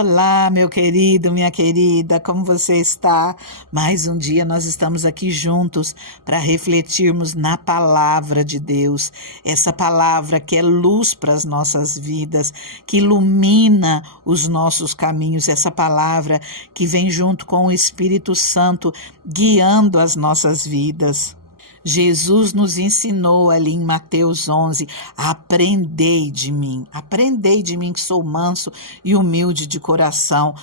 Olá, meu querido, minha querida, como você está? Mais um dia nós estamos aqui juntos para refletirmos na palavra de Deus, essa palavra que é luz para as nossas vidas, que ilumina os nossos caminhos, essa palavra que vem junto com o Espírito Santo guiando as nossas vidas. Jesus nos ensinou ali em Mateus 11, aprendei de mim que sou manso e humilde de coração.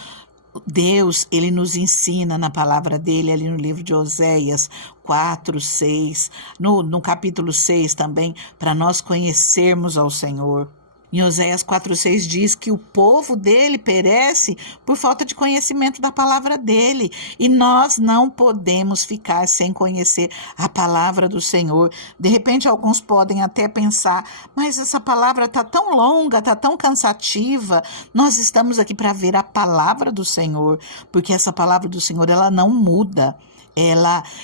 Deus, ele nos ensina na palavra dele, ali no livro de Oséias 4, 6, no capítulo 6 também, para nós conhecermos ao Senhor. Em Oséias 4,6 diz que o povo dele perece por falta de conhecimento da palavra dele. E nós não podemos ficar sem conhecer a palavra do Senhor. De repente, alguns podem até pensar, mas essa palavra está tão longa, está tão cansativa. Nós estamos aqui para ver a palavra do Senhor, porque essa palavra do Senhor, ela não muda.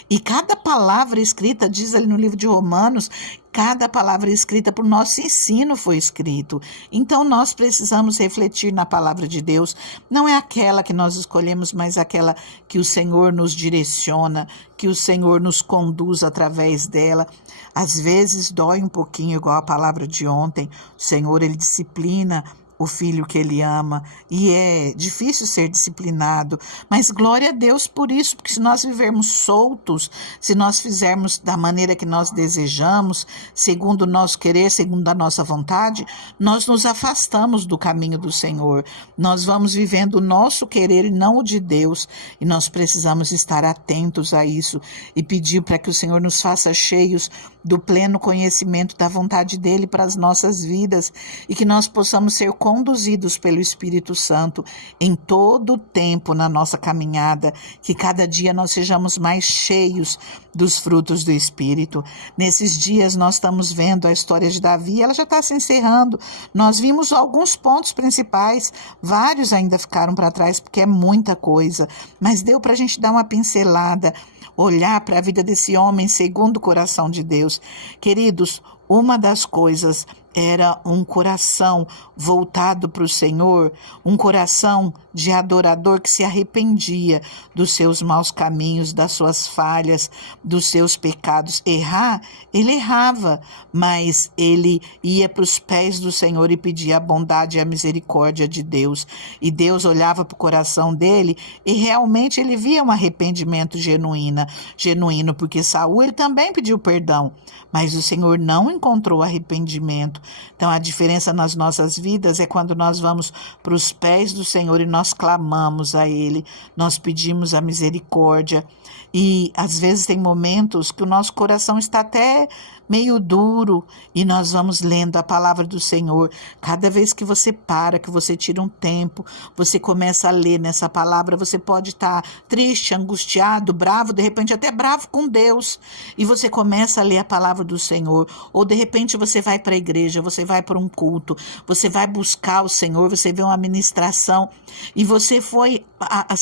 E cada palavra escrita, diz ali no livro de Romanos, cada palavra escrita por nosso ensino foi escrito. Então nós precisamos refletir na palavra de Deus. Não é aquela que nós escolhemos, mas aquela que o Senhor nos direciona, que o Senhor nos conduz através dela. Às vezes dói um pouquinho, igual a palavra de ontem. O Senhor, ele disciplina o filho que ele ama, e é difícil ser disciplinado, mas glória a Deus por isso, porque se nós vivermos soltos, se nós fizermos da maneira que nós desejamos, segundo o nosso querer, segundo a nossa vontade, nós nos afastamos do caminho do Senhor, nós vamos vivendo o nosso querer e não o de Deus, e nós precisamos estar atentos a isso, e pedir para que o Senhor nos faça cheios do pleno conhecimento da vontade dele para as nossas vidas, e que nós possamos ser conduzidos pelo Espírito Santo em todo o tempo na nossa caminhada, que cada dia nós sejamos mais cheios dos frutos do Espírito. Nesses dias nós estamos vendo a história de Davi, ela já está se encerrando. Nós vimos alguns pontos principais, vários ainda ficaram para trás, porque é muita coisa, mas deu para a gente dar uma pincelada, olhar para a vida desse homem segundo o coração de Deus. Queridos, uma das coisas era um coração voltado para o Senhor, um coração de adorador que se arrependia dos seus maus caminhos, das suas falhas, dos seus pecados. Errar, ele errava, mas ele ia para os pés do Senhor e pedia a bondade e a misericórdia de Deus. E Deus olhava para o coração dele e realmente ele via um arrependimento genuíno, porque Saul ele também pediu perdão, mas o Senhor não encontrou arrependimento. Então a diferença nas nossas vidas é quando nós vamos para os pés do Senhor e nós clamamos a Ele, nós pedimos a misericórdia. E às vezes tem momentos que o nosso coração está até meio duro e nós vamos lendo a palavra do Senhor. Cada vez que você para, que você tira um tempo, você começa a ler nessa palavra, você pode estar triste, angustiado, bravo, de repente até bravo com Deus, e você começa a ler a palavra do Senhor, ou de repente você vai para a igreja, você vai para um culto, você vai buscar o Senhor, você vê uma ministração, e você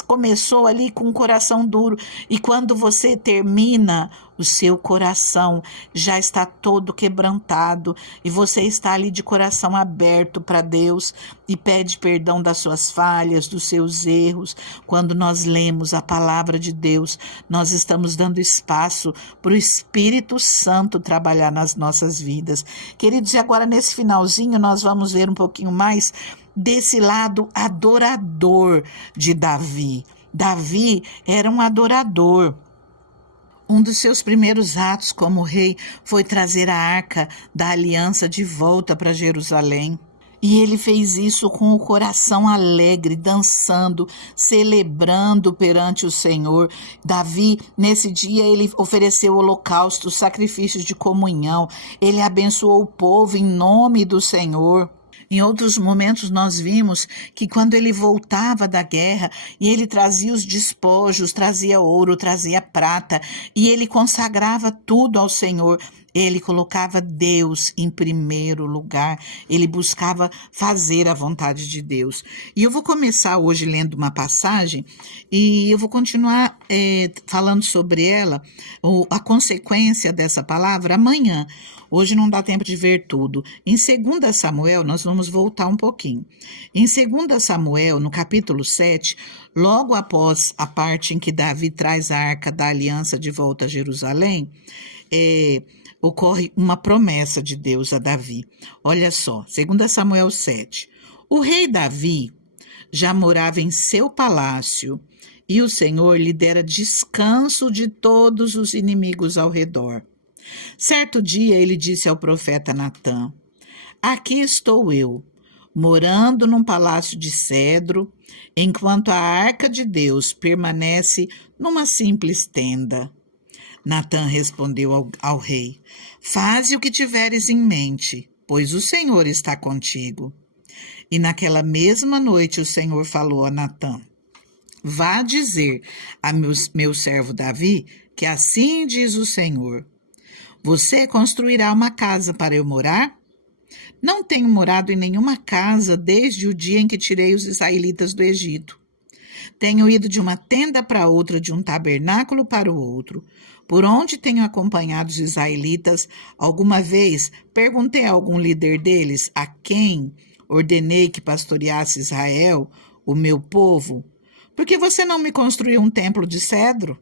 começou ali com o coração duro, e quando você termina, o seu coração já está todo quebrantado e você está ali de coração aberto para Deus e pede perdão das suas falhas, dos seus erros. Quando nós lemos a palavra de Deus, nós estamos dando espaço para o Espírito Santo trabalhar nas nossas vidas. Queridos, e agora nesse finalzinho nós vamos ver um pouquinho mais desse lado adorador de Davi. Davi era um adorador. Um dos seus primeiros atos como rei foi trazer a arca da aliança de volta para Jerusalém. E ele fez isso com o coração alegre, dançando, celebrando perante o Senhor. Davi, nesse dia, ele ofereceu holocaustos, sacrifícios de comunhão. Ele abençoou o povo em nome do Senhor. Em outros momentos nós vimos que quando ele voltava da guerra e ele trazia os despojos, trazia ouro, trazia prata e ele consagrava tudo ao Senhor. Ele colocava Deus em primeiro lugar, ele buscava fazer a vontade de Deus. E eu vou começar hoje lendo uma passagem e eu vou continuar falando sobre ela, a consequência dessa palavra amanhã. Hoje não dá tempo de ver tudo. Em 2 Samuel, nós vamos voltar um pouquinho. Em 2 Samuel, no capítulo 7, logo após a parte em que Davi traz a arca da aliança de volta a Jerusalém, ocorre uma promessa de Deus a Davi. Olha só, 2 Samuel 7. O rei Davi já morava em seu palácio e o Senhor lhe dera descanso de todos os inimigos ao redor. Certo dia ele disse ao profeta Natã: aqui estou eu, morando num palácio de cedro, enquanto a arca de Deus permanece numa simples tenda. Natã respondeu ao rei: faze o que tiveres em mente, pois o Senhor está contigo. E naquela mesma noite o Senhor falou a Natã: vá dizer a meu servo Davi que assim diz o Senhor: você construirá uma casa para eu morar? Não tenho morado em nenhuma casa desde o dia em que tirei os israelitas do Egito. Tenho ido de uma tenda para outra, de um tabernáculo para o outro. Por onde tenho acompanhado os israelitas, alguma vez perguntei a algum líder deles, a quem ordenei que pastoreasse Israel, o meu povo: por que você não me construiu um templo de cedro?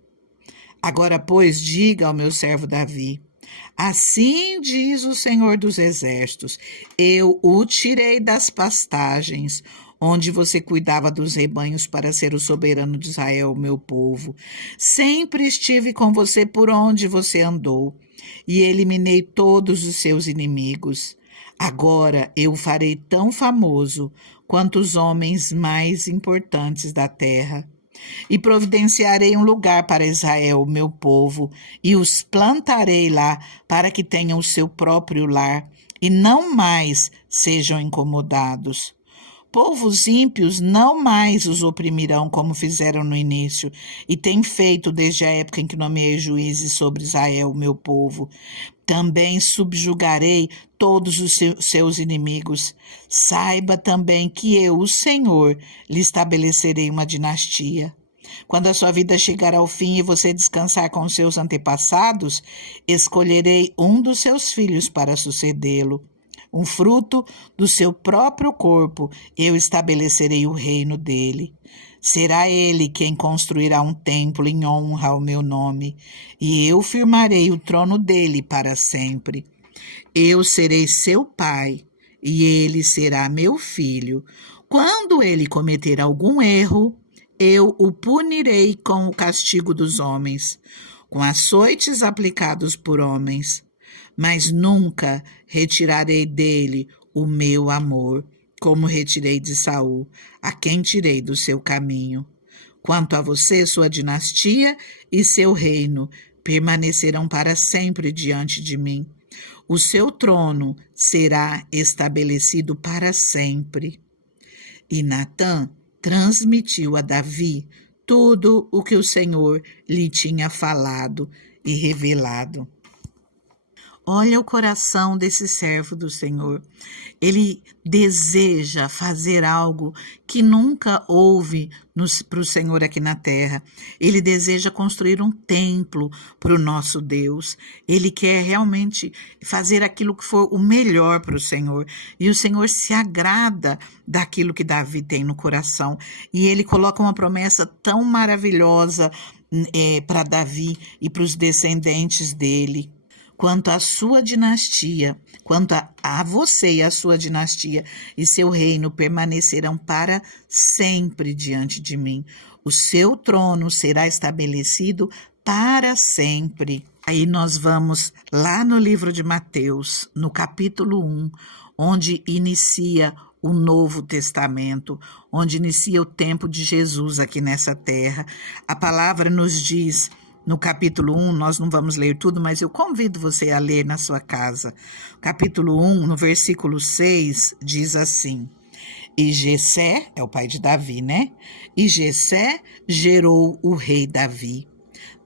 Agora, pois, diga ao meu servo Davi: assim diz o Senhor dos Exércitos: eu o tirei das pastagens, onde você cuidava dos rebanhos para ser o soberano de Israel, meu povo. Sempre estive com você por onde você andou, e eliminei todos os seus inimigos. Agora eu o farei tão famoso quanto os homens mais importantes da terra. E providenciarei um lugar para Israel, meu povo, e os plantarei lá para que tenham o seu próprio lar e não mais sejam incomodados. Povos ímpios não mais os oprimirão como fizeram no início, e têm feito desde a época em que nomeei juízes sobre Israel, meu povo. Também subjugarei todos os seus inimigos. Saiba também que eu, o Senhor, lhe estabelecerei uma dinastia. Quando a sua vida chegar ao fim e você descansar com os seus antepassados, escolherei um dos seus filhos para sucedê-lo. Um fruto do seu próprio corpo, eu estabelecerei o reino dele. Será ele quem construirá um templo em honra ao meu nome, e eu firmarei o trono dele para sempre. Eu serei seu pai, e ele será meu filho. Quando ele cometer algum erro, eu o punirei com o castigo dos homens, com açoites aplicados por homens. Mas nunca retirarei dele o meu amor, como retirei de Saul, a quem tirei do seu caminho. Quanto a você, sua dinastia e seu reino permanecerão para sempre diante de mim. O seu trono será estabelecido para sempre. E Natã transmitiu a Davi tudo o que o Senhor lhe tinha falado e revelado. Olha o coração desse servo do Senhor. Ele deseja fazer algo que nunca houve para o Senhor aqui na terra. Ele deseja construir um templo para o nosso Deus. Ele quer realmente fazer aquilo que for o melhor para o Senhor. E o Senhor se agrada daquilo que Davi tem no coração. E ele coloca uma promessa tão maravilhosa para Davi e para os descendentes dele. Quanto à sua dinastia, quanto a você e a sua dinastia e seu reino permanecerão para sempre diante de mim. O seu trono será estabelecido para sempre. Aí nós vamos lá no livro de Mateus, no capítulo 1, onde inicia o Novo Testamento, onde inicia o tempo de Jesus aqui nessa terra. A palavra nos diz... No capítulo 1, nós não vamos ler tudo, mas eu convido você a ler na sua casa. Capítulo 1, no versículo 6, diz assim: e Jessé, é o pai de Davi, né? E Jessé gerou o rei Davi.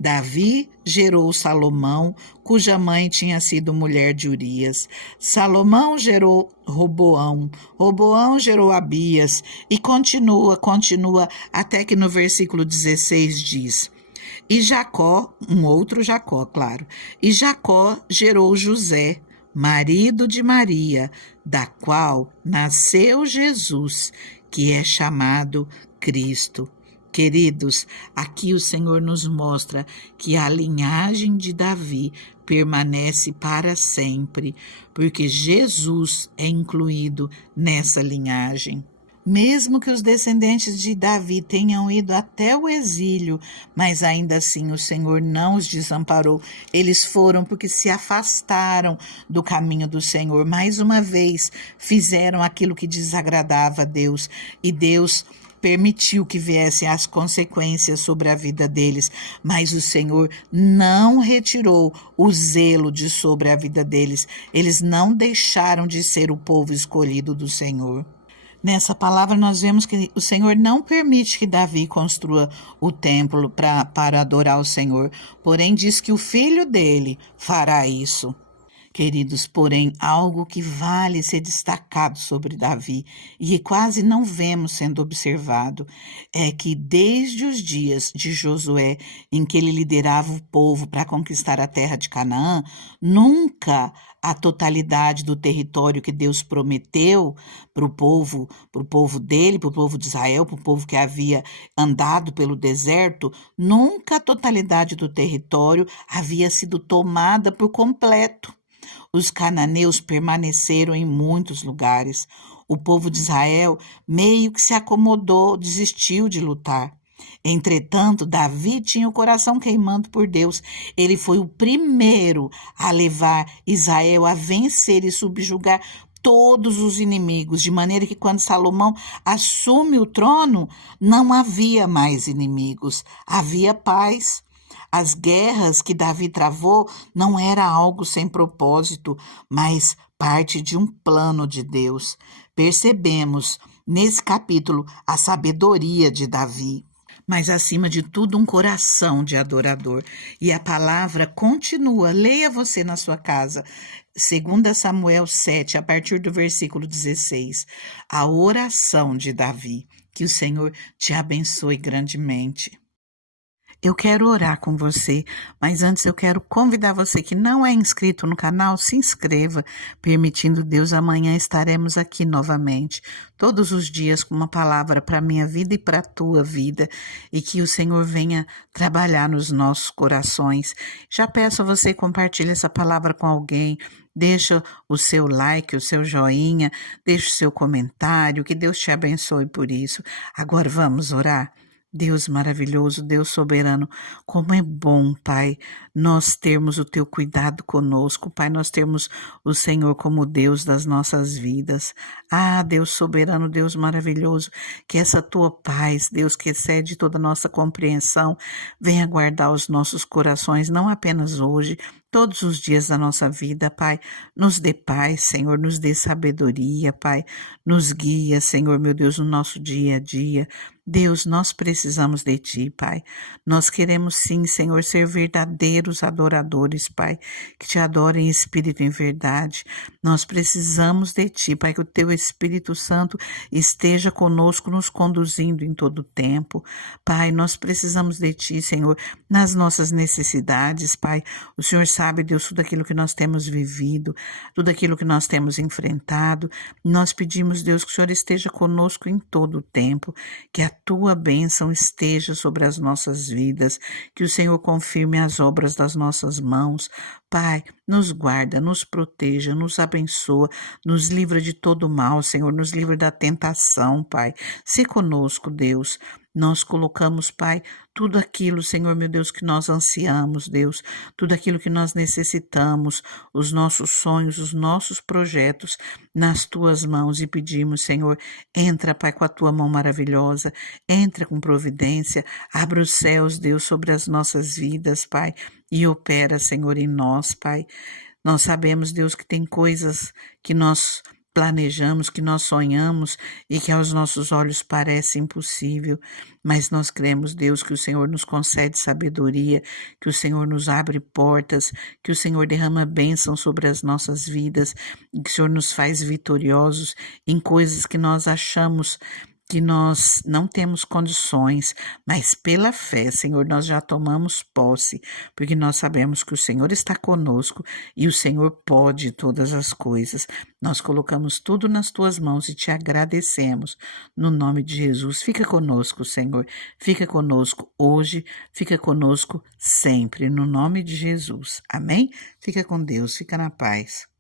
Davi gerou Salomão, cuja mãe tinha sido mulher de Urias. Salomão gerou Roboão. Roboão gerou Abias. E continua, até que no versículo 16 diz: E Jacó, um outro Jacó, claro, e Jacó gerou José, marido de Maria, da qual nasceu Jesus, que é chamado Cristo. Queridos, aqui o Senhor nos mostra que a linhagem de Davi permanece para sempre, porque Jesus é incluído nessa linhagem. Mesmo que os descendentes de Davi tenham ido até o exílio, mas ainda assim o Senhor não os desamparou. Eles foram porque se afastaram do caminho do Senhor. Mais uma vez, fizeram aquilo que desagradava a Deus. E Deus permitiu que viessem as consequências sobre a vida deles, mas o Senhor não retirou o zelo de sobre a vida deles. Eles não deixaram de ser o povo escolhido do Senhor. Nessa palavra nós vemos que o Senhor não permite que Davi construa o templo para adorar o Senhor, porém diz que o filho dele fará isso. Queridos, porém, algo que vale ser destacado sobre Davi e que quase não vemos sendo observado é que desde os dias de Josué, em que ele liderava o povo para conquistar a terra de Canaã, nunca a totalidade do território que Deus prometeu para o povo dele, para o povo de Israel, para o povo que havia andado pelo deserto, nunca a totalidade do território havia sido tomada por completo. Os cananeus permaneceram em muitos lugares. O povo de Israel meio que se acomodou, desistiu de lutar. Entretanto, Davi tinha o coração queimando por Deus. Ele foi o primeiro a levar Israel a vencer e subjugar todos os inimigos, de maneira que quando Salomão assume o trono, não havia mais inimigos, havia paz. As guerras que Davi travou não era algo sem propósito, mas parte de um plano de Deus. Percebemos nesse capítulo a sabedoria de Davi, mas acima de tudo um coração de adorador. E a palavra continua, leia você na sua casa, 2 Samuel 7, a partir do versículo 16, a oração de Davi. Que o Senhor te abençoe grandemente. Eu quero orar com você, mas antes eu quero convidar você que não é inscrito no canal, se inscreva. Permitindo Deus, amanhã estaremos aqui novamente, todos os dias com uma palavra para a minha vida e para a tua vida, e que o Senhor venha trabalhar nos nossos corações. Já peço a você compartilhe essa palavra com alguém, deixa o seu like, o seu joinha, deixa o seu comentário, que Deus te abençoe por isso. Agora vamos orar? Deus maravilhoso, Deus soberano, como é bom, Pai, nós termos o Teu cuidado conosco, Pai, nós termos o Senhor como Deus das nossas vidas. Ah, Deus soberano, Deus maravilhoso, que essa Tua paz, Deus, que excede toda a nossa compreensão, venha guardar os nossos corações, não apenas hoje, todos os dias da nossa vida, Pai. Nos dê paz, Senhor, nos dê sabedoria, Pai, nos guia, Senhor, meu Deus, no nosso dia a dia. Deus, nós precisamos de Ti, Pai. Nós queremos sim, Senhor, ser verdadeiros adoradores, Pai, que Te adorem em espírito e em verdade. Nós precisamos de Ti, Pai, que o Teu Espírito Santo esteja conosco, nos conduzindo em todo o tempo. Pai, nós precisamos de Ti, Senhor, nas nossas necessidades, Pai. O Senhor sabe, Deus, tudo aquilo que nós temos vivido, tudo aquilo que nós temos enfrentado. Nós pedimos, Deus, que o Senhor esteja conosco em todo o tempo, que a Tua bênção esteja sobre as nossas vidas, que o Senhor confirme as obras das nossas mãos. Pai, nos guarda, nos proteja, nos abençoa, nos livra de todo mal, Senhor, nos livra da tentação, Pai. Se conosco, Deus. Nós colocamos, Pai, tudo aquilo, Senhor, meu Deus, que nós ansiamos, Deus, tudo aquilo que nós necessitamos, os nossos sonhos, os nossos projetos nas Tuas mãos e pedimos, Senhor, entra, Pai, com a Tua mão maravilhosa, entra com providência, abre os céus, Deus, sobre as nossas vidas, Pai, e opera, Senhor, em nós, Pai. Nós sabemos, Deus, que tem coisas que nós planejamos, que nós sonhamos e que aos nossos olhos parece impossível, mas nós cremos, Deus, que o Senhor nos concede sabedoria, que o Senhor nos abre portas, que o Senhor derrama bênção sobre as nossas vidas e que o Senhor nos faz vitoriosos em coisas que nós achamos que nós não temos condições, mas pela fé, Senhor, nós já tomamos posse, porque nós sabemos que o Senhor está conosco e o Senhor pode todas as coisas. Nós colocamos tudo nas tuas mãos e te agradecemos. No nome de Jesus, fica conosco, Senhor. Fica conosco hoje, fica conosco sempre, no nome de Jesus. Amém? Fica com Deus, fica na paz.